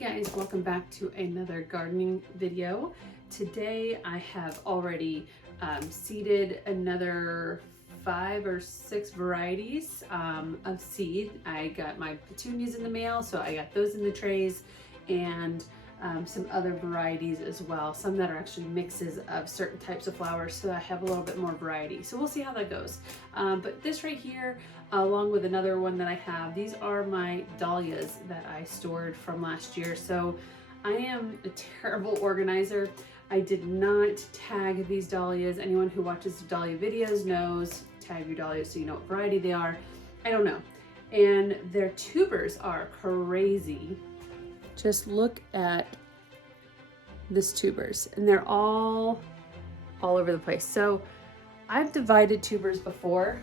guys, welcome back to another gardening video. Today I have already seeded another 5 or 6 varieties of seed. I got my petunias in the mail, so I got those in the trays, and some other varieties as well. Some that are actually mixes of certain types of flowers, so I have a little bit more variety. So we'll see how that goes. But this right here, along with another one that I have, these are my dahlias that I stored from last year. So I am a terrible organizer. I did not tag these dahlias. Anyone who watches the dahlia videos knows, tag your dahlias so you know what variety they are. I don't know. And their tubers are crazy. Just look at this tubers, and they're all over the place. So I've divided tubers before,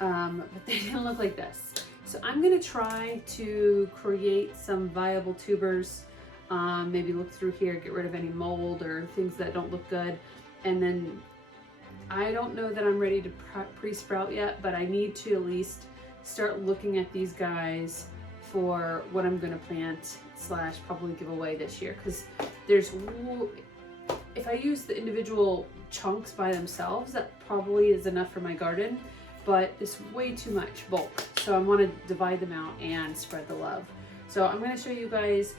but they didn't look like this. So I'm gonna try to create some viable tubers, maybe look through here, get rid of any mold or things that don't look good. And then I don't know that I'm ready to pre-sprout yet, but I need to at least start looking at these guys for what I'm gonna plant slash probably give away this year, because if I use the individual chunks by themselves, that probably is enough for my garden, but it's way too much bulk. So I want to divide them out and spread the love. So I'm going to show you guys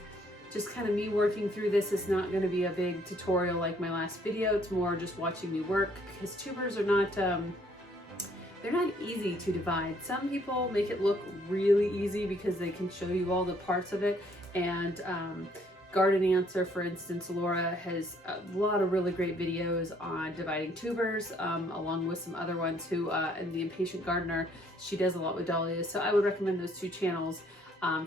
just kind of me working through this. It's not going to be a big tutorial like my last video. It's more just watching me work, because tubers are not they're not easy to divide. Some people make it look really easy because they can show you all the parts of it. And Garden Answer, for instance, Laura has a lot of really great videos on dividing tubers, along with some other ones who, and The Impatient Gardener, she does a lot with dahlias. So I would recommend those 2 channels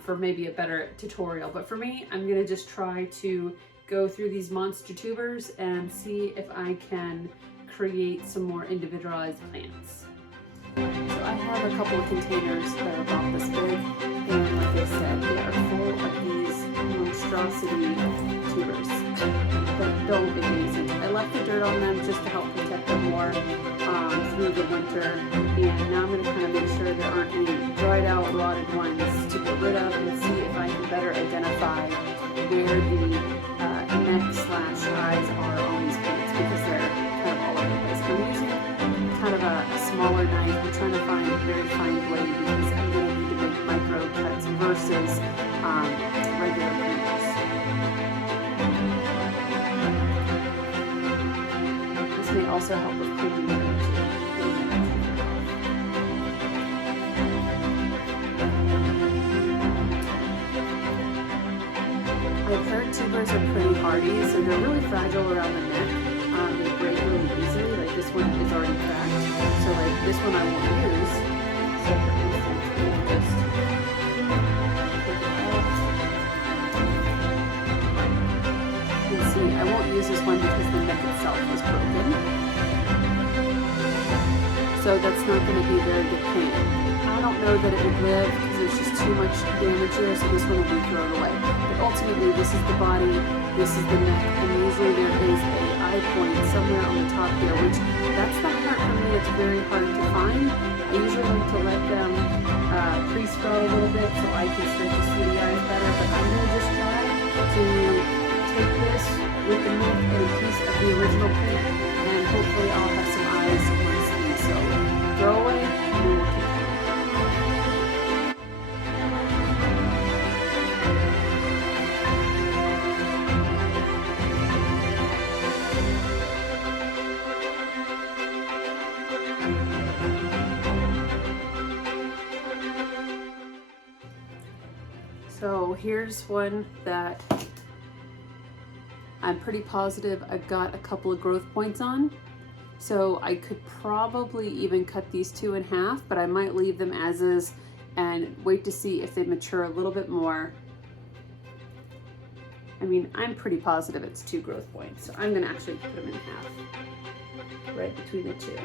for maybe a better tutorial. But for me, I'm gonna just try to go through these monster tubers and see if I can create some more individualized plants. So I have a couple of containers that are about this big, and like I said, they are full of these monstrosity tubers that don't make any sense. I left the dirt on them just to help protect them more through the winter, and now I'm going to kind of make sure there aren't any dried out, rotted ones to get rid of, and see if I can better identify where the neck slash eyes are on these plants, because they're kind of all over the place. I'm using kind of a smaller knife. I'm trying to find a very fine blade because I'm going to need to make micro cuts versus regular cuts. This may also help with cleaning the energy. I've heard tubers are pretty hardy, so they're really fragile around the neck. They break really easily. Like this one is already cracked, so like this one I won't use. So for instance, I can just take it out. You can see I won't use this one because the neck itself is broken. So that's not going to be a very good plant. I don't know that it would live because there's just too much damage here, so this one will be thrown away. But ultimately, this is the body, this is the neck, and usually there is a eye point somewhere on the top here, which that's the part for me that's very hard to find. I usually like to let them pre-sprout a little bit so I can start to see the eyes better, but I'm going to just try to take this with the neck and a piece of the original plant, and hopefully I'll have some eyes on the sleeve. So throw away, and then we'll keep going. So here's one that I'm pretty positive I've got a couple of growth points on. So I could probably even cut these 2 in half, but I might leave them as is and wait to see if they mature a little bit more. I mean, I'm pretty positive it's 2 growth points, so I'm gonna actually put them in half, right between the 2.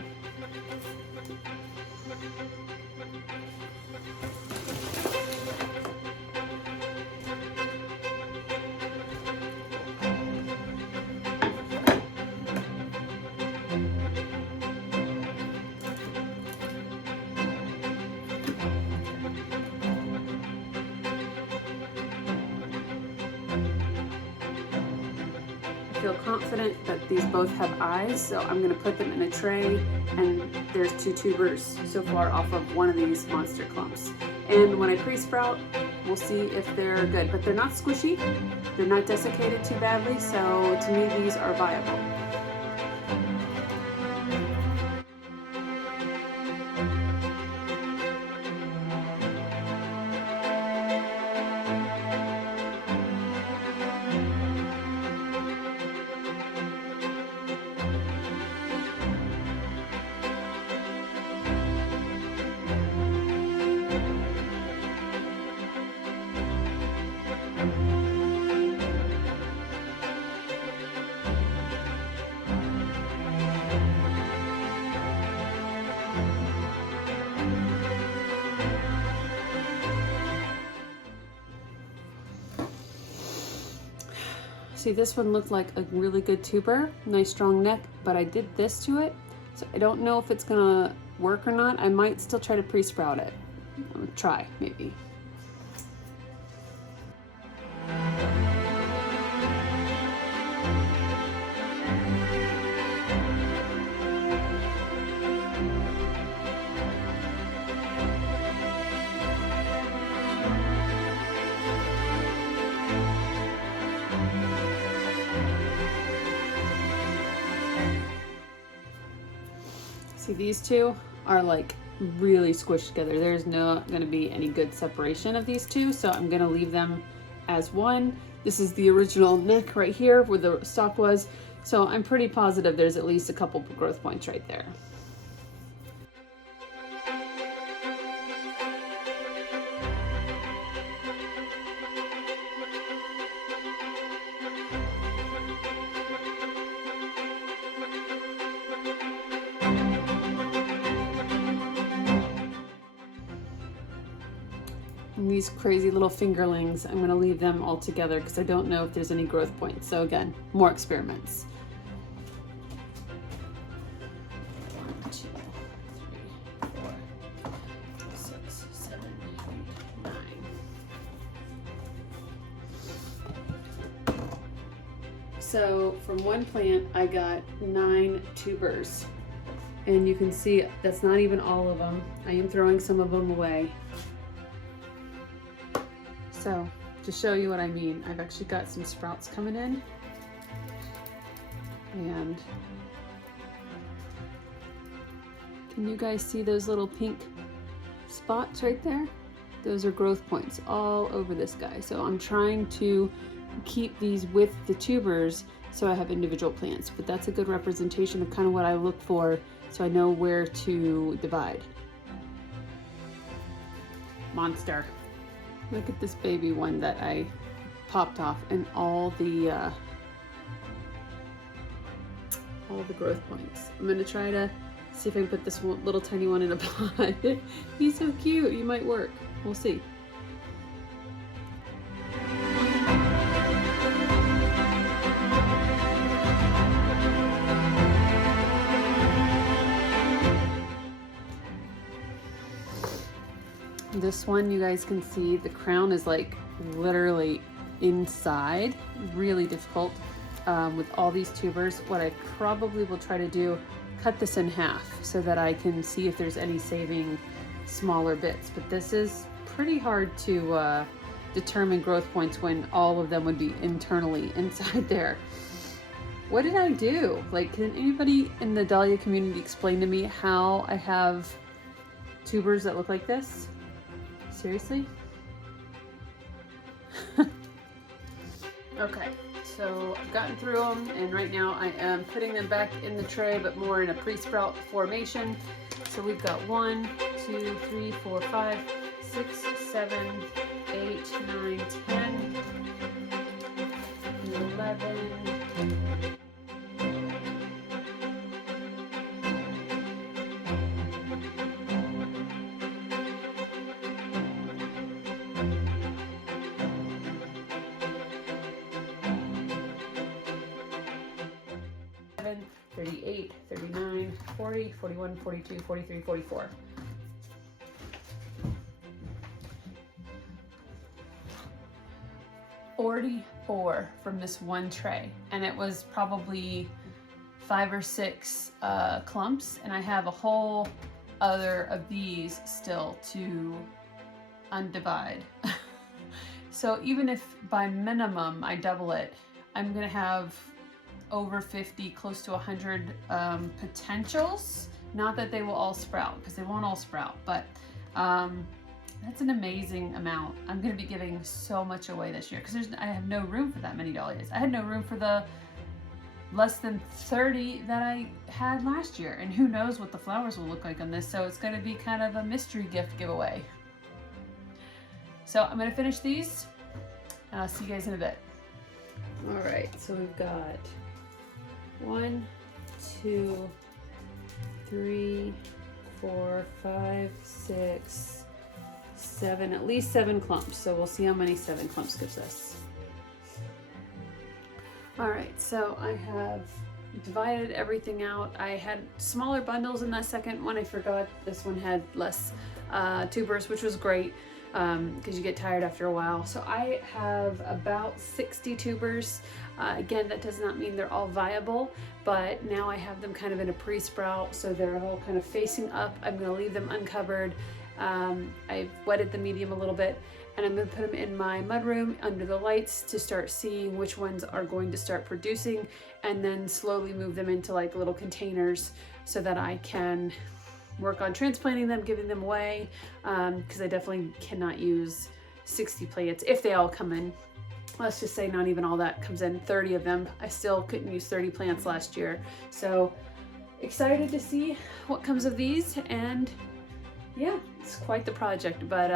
feel confident that these both have eyes, so I'm gonna put them in a tray, and there's 2 tubers so far off of one of these monster clumps. And when I pre-sprout, we'll see if they're good, but they're not squishy, they're not desiccated too badly, so to me these are viable. See, this one looked like a really good tuber, nice strong neck, but I did this to it, so I don't know if it's gonna work or not. I might still try to pre-sprout it. I'm gonna try, maybe. See, these two are like really squished together. There's not gonna be any good separation of these two, so I'm gonna leave them as one. This is the original neck right here where the stalk was, so I'm pretty positive there's at least a couple growth points right there. And these crazy little fingerlings, I'm gonna leave them all together because I don't know if there's any growth points. So again, more experiments. 1, 2, 3, 4, 6, 7, 8, 9. So from one plant, I got 9 tubers. And you can see that's not even all of them. I am throwing some of them away. So to show you what I mean, I've actually got some sprouts coming in, and can you guys see those little pink spots right there? Those are growth points all over this guy. So I'm trying to keep these with the tubers so I have individual plants, but that's a good representation of kind of what I look for so I know where to divide. Monster. Look at this baby one that I popped off, and all the growth points. I'm gonna try to see if I can put this one, little tiny one in a pot. He's so cute. He might work. We'll see. This one, you guys can see the crown is like literally inside, really difficult with all these tubers. What I probably will try to do, cut this in half so that I can see if there's any saving smaller bits, but this is pretty hard to determine growth points when all of them would be internally inside there. What did I do? Like, can anybody in the dahlia community explain to me how I have tubers that look like this? Seriously? Okay, so I've gotten through them, and right now I am putting them back in the tray, but more in a pre-sprout formation. So we've got 1, 2, 3, 4, 5, 6, 7, 8, 9, 10, 11, 38, 39, 40, 41, 42, 43, 44. 44 from this one tray, and it was probably 5 or 6 clumps, and I have a whole other of these still to undivide. So even if by minimum I double it, I'm gonna have over 50, close to 100 potentials. Not that they will all sprout, because they won't all sprout, but that's an amazing amount. I'm gonna be giving so much away this year because I have no room for that many dahlias. I had no room for the less than 30 that I had last year, and who knows what the flowers will look like on this, so it's gonna be kind of a mystery gift giveaway. So I'm gonna finish these, and I'll see you guys in a bit. All right, so we've got 1, 2, 3, 4, 5, 6, 7, at least 7 clumps. So we'll see how many 7 clumps gives us. All right, so I have divided everything out. I had smaller bundles in that second one. I forgot this one had less tubers, which was great because you get tired after a while. So I have about 60 tubers. Again, that does not mean they're all viable, but now I have them kind of in a pre-sprout, so they're all kind of facing up. I'm gonna leave them uncovered. I've wetted the medium a little bit, and I'm going to put them in my mudroom under the lights to start seeing which ones are going to start producing, and then slowly move them into like little containers so that I can work on transplanting them, giving them away, because I definitely cannot use 60 plants if they all come in. Let's just say not even all that comes in, 30 of them. I still couldn't use 30 plants last year. So excited to see what comes of these, and yeah, it's quite the project, but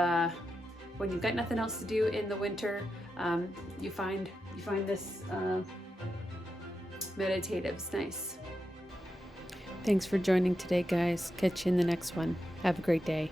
when you've got nothing else to do in the winter, you find this meditative. It's nice. Thanks for joining today, guys. Catch you in the next one. Have a great day.